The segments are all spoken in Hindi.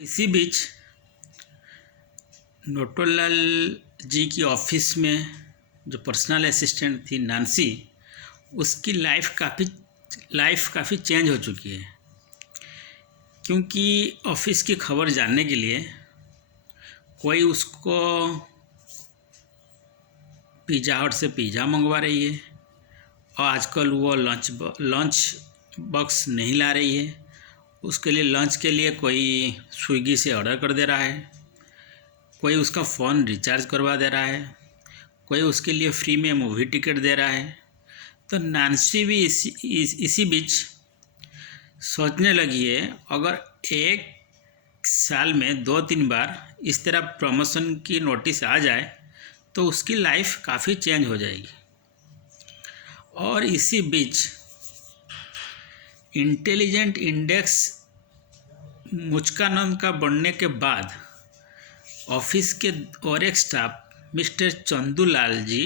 इसी बीच नोटोलाल जी की ऑफिस में जो पर्सनल असिस्टेंट थी नानसी, उसकी लाइफ काफ़ी चेंज हो चुकी है। क्योंकि ऑफिस की खबर जानने के लिए कोई उसको पिज़्ज़ा हट से पिज़्ज़ा मंगवा रही है, और आजकल वो लंच बॉक्स नहीं ला रही है। उसके लिए लंच के लिए कोई स्विगी से ऑर्डर कर दे रहा है, कोई उसका फ़ोन रिचार्ज करवा दे रहा है, कोई उसके लिए फ्री में मूवी टिकट दे रहा है। तो नानसी भी इसी बीच सोचने लगी है, अगर एक साल में 2-3 बार इस तरह प्रमोशन की नोटिस आ जाए तो उसकी लाइफ काफ़ी चेंज हो जाएगी। और इसी बीच इंटेलिजेंट इंडेक्स मुचकानंद का बढ़ने के बाद ऑफिस के और एक स्टाफ मिस्टर चंदूलाल जी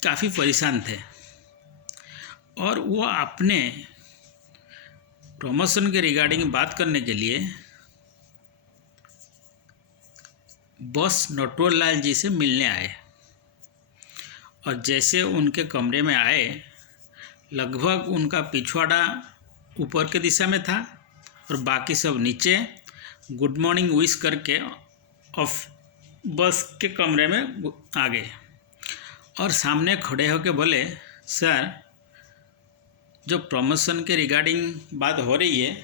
काफ़ी परेशान थे, और वो अपने प्रमोशन के रिगार्डिंग बात करने के लिए बॉस नटवरलाल जी से मिलने आए। और जैसे उनके कमरे में आए, लगभग उनका पिछवाड़ा ऊपर के दिशा में था और बाकी सब नीचे गुड मॉर्निंग विश करके ऑफ बस के कमरे में आ गए और सामने खड़े होकर बोले, सर, जो प्रमोशन के रिगार्डिंग बात हो रही है,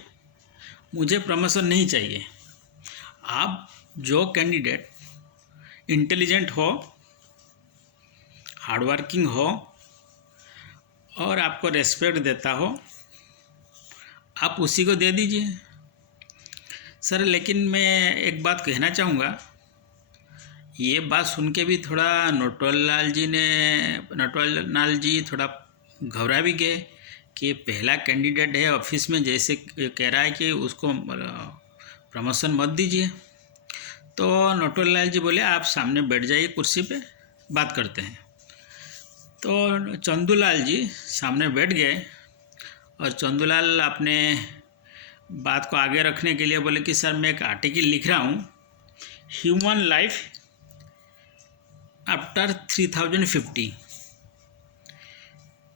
मुझे प्रमोशन नहीं चाहिए। आप जो कैंडिडेट इंटेलिजेंट हो, हार्डवर्किंग हो और आपको रेस्पेक्ट देता हो, आप उसी को दे दीजिए। सर, लेकिन मैं एक बात कहना चाहूँगा। ये बात सुन के भी थोड़ा नटवरलाल जी थोड़ा घबरा भी गए कि पहला कैंडिडेट है ऑफिस में, जैसे कह रहा है कि उसको प्रमोशन मत दीजिए। तो नटवरलाल जी बोले, आप सामने बैठ जाइए कुर्सी पे, बात करते हैं। तो चंदूलाल जी सामने बैठ गए और चंदूलाल अपने बात को आगे रखने के लिए बोले कि सर, मैं एक आर्टिकल लिख रहा हूँ, ह्यूमन लाइफ आफ्टर 3050।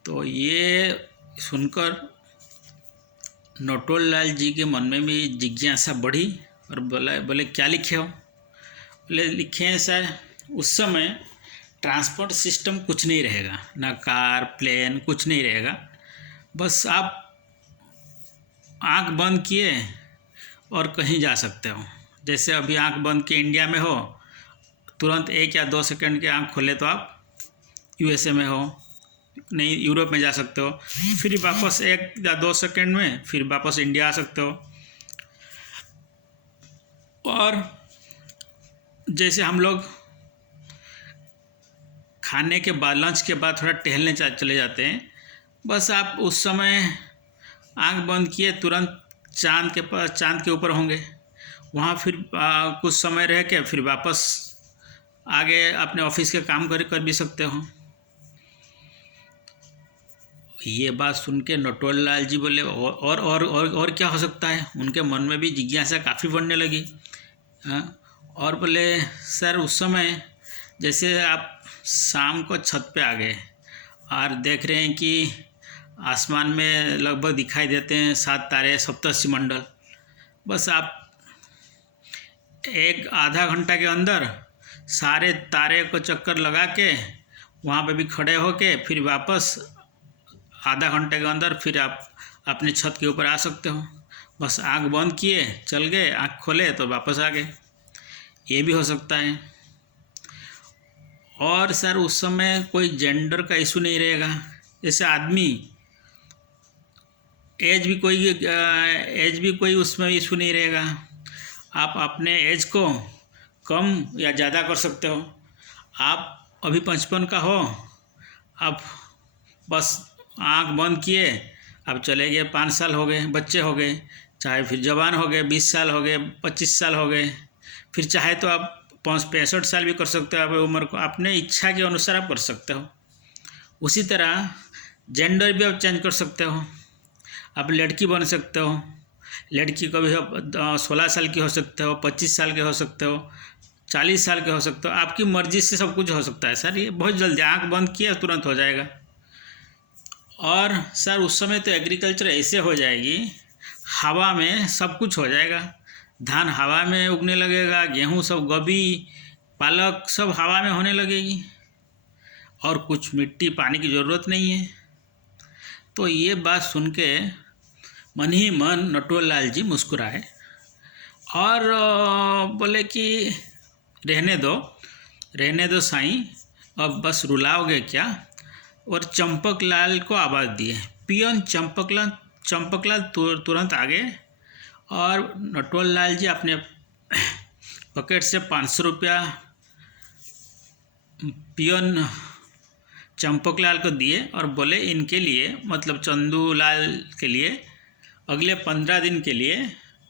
तो ये सुनकर नटवरलाल जी के मन में भी जिज्ञासा बढ़ी और बोले क्या लिखे हो? बोले, लिखे हैं सर, उस समय ट्रांसपोर्ट सिस्टम कुछ नहीं रहेगा, ना कार, प्लेन, कुछ नहीं रहेगा। बस आप आंख बंद किए और कहीं जा सकते हो। जैसे अभी आंख बंद के इंडिया में हो, तुरंत 1 या 2 सेकंड के आंख खोले तो आप यूएसए में हो, नहीं यूरोप में जा सकते हो, फिर वापस 1 या 2 सेकंड में फिर वापस इंडिया आ सकते हो। और जैसे हम लोग खाने के बाद, लंच के बाद थोड़ा टहलने चले जाते हैं, बस आप उस समय आंख बंद किए, तुरंत चांद के ऊपर होंगे। वहाँ फिर कुछ समय रह के फिर वापस आगे अपने ऑफिस के काम कर भी सकते हो। ये बात सुन के नटवरलाल जी बोले, और क्या हो सकता है? उनके मन में भी जिज्ञासा काफ़ी बढ़ने लगी। और बोले, सर, उस समय जैसे आप शाम को छत पे आ गए और देख रहे हैं कि आसमान में लगभग दिखाई देते हैं 7 तारे, सप्तर्षि मंडल। बस आप एक आधा घंटा के अंदर सारे तारे को चक्कर लगा के वहाँ पे भी खड़े होके फिर वापस आधा घंटे के अंदर फिर आप अपने छत के ऊपर आ सकते हो। बस आँख बंद किए, चल गए, आँख खोले तो वापस आ गए। ये भी हो सकता है। और सर, उस समय कोई जेंडर का इशू नहीं रहेगा। जैसे आदमी एज भी कोई उसमें इशू नहीं रहेगा। आप अपने एज को कम या ज़्यादा कर सकते हो। आप अभी 55 का हो, आप बस आँख बंद किए, अब चले गए, 5 साल हो गए, बच्चे हो गए, चाहे फिर जवान हो गए, 20 साल हो गए, 25 साल हो गए, फिर चाहे तो आप 65 साल भी कर सकते हो। आप उम्र को अपने इच्छा के अनुसार आप कर सकते हो। उसी तरह जेंडर भी आप चेंज कर सकते हो। आप लड़की बन सकते हो, लड़की को भी 16 साल की हो सकते हो, 25 साल के हो सकते हो, 40 साल के हो सकते हो, आपकी मर्ज़ी से सब कुछ हो सकता है सर। ये बहुत जल्दी आंख बंद किया तुरंत हो जाएगा। और सर उस समय तो एग्रीकल्चर ऐसे हो जाएगी, हवा में सब कुछ हो जाएगा। धान हवा में उगने लगेगा, गेहूँ सब, गोभी, पालक सब हवा में होने लगेगी, और कुछ मिट्टी पानी की ज़रूरत नहीं है। तो ये बात सुन के मन ही मन नटवर लाल जी मुस्कुराए और बोले कि रहने दो साईं, अब बस रुलाओगे क्या। और चंपक लाल को आवाज़ दिए। पियन चंपक लाल तुरंत आगे, और नटवर लाल जी अपने पॉकेट से 500 रुपया पियन चंपकलाल को दिए और बोले इनके लिए, मतलब चंदूलाल के लिए, अगले 15 दिन के लिए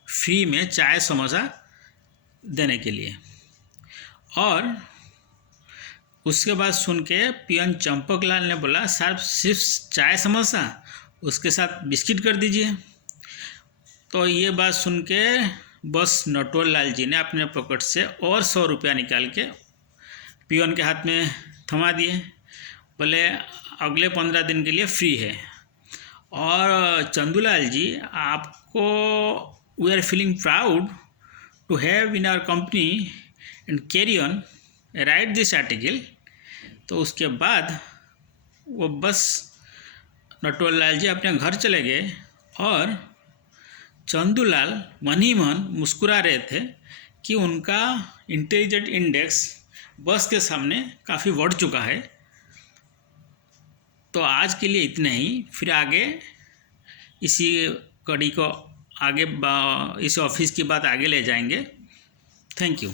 फ्री में चाय समोसा देने के लिए। और उसके बाद सुन के पियन चंपकलाल ने बोला सर सिर्फ चाय समोसा, उसके साथ बिस्किट कर दीजिए। तो ये बात सुन के बस नटवर लाल जी ने अपने पॉकेट से और 100 रुपया निकाल के पियन के हाथ में थमा दिए। बोले अगले 15 दिन के लिए फ्री है। और चंदूलाल जी, आपको we are feeling proud to have in our company and carry on, right this article. तो उसके बाद वो बस नटवर लाल जी अपने घर चले गए, और चंदूलाल मन ही मन मुस्कुरा रहे थे कि उनका इंटेलिजेंट इंडेक्स बस के सामने काफ़ी बढ़ चुका है। तो आज के लिए इतना ही, फिर आगे इसी कड़ी को आगे इस ऑफिस की बात आगे ले जाएंगे। Thank you.